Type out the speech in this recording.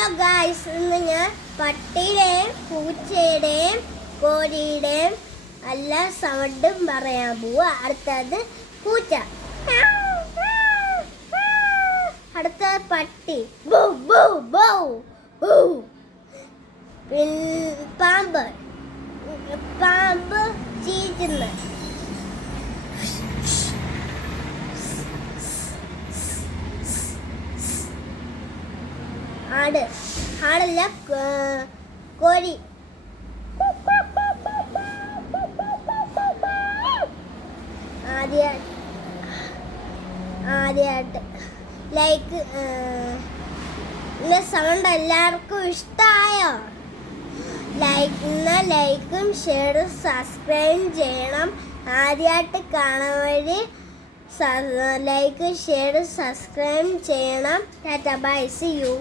Hello guys, ഇന്ന് ഞാൻ പട്ടിയുടെയും പൂച്ചയുടെയും കോഴിയുടെയും എല്ലാ സൗണ്ടും പറയാൻ പോവാ. അടുത്തത് പൂച്ച, അടുത്തത് പട്ടി, ബൗ ബൗ ബൗ ബൗ. പാമ്പ് പാമ്പ് ചീറ്റുന്ന. ആടല്ല കോഴി. ആദ്യമായിട്ട് ലൈക്ക് സൗണ്ട് എല്ലാവർക്കും ഇഷ്ടമായോ? ലൈക്കും ഷെയറും സബ്സ്ക്രൈബും ചെയ്യണം. ആദ്യമായിട്ട് കാണുന്നവര് ലൈക്ക് ഷെയർ സബ്സ്ക്രൈബ് ചെയ്യണം. Tata bye, see U.